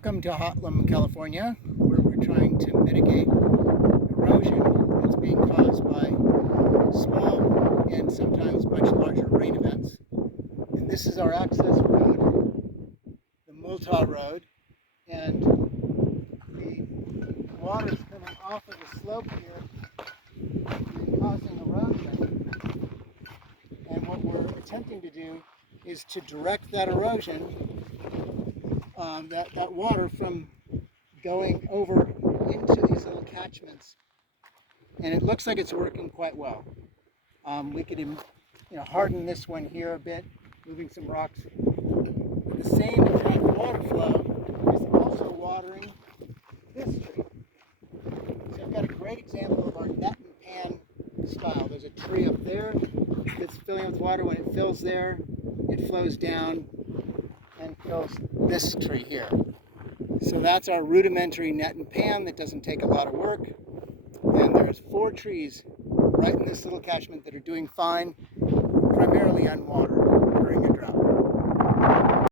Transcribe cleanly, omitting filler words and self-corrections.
Welcome to Hotlam, California, where we're trying to mitigate erosion that's being caused by small and sometimes much larger rain events. And this is our access road, the Multa Road, and the water is coming off of the slope here and causing erosion. And what we're attempting to do is to direct that erosion, that water from going over into these little catchments, and it looks like it's working quite well. We could, harden this one here a bit, moving some rocks. The same exact water flow is also watering this tree. So I've got a great example of our net and pan style. There's a tree up there that's filling with water. When it fills there, it flows down and fills this tree here. So that's our rudimentary net and pan that doesn't take a lot of work. And there's 4 trees right in this little catchment that are doing fine, primarily unwatered.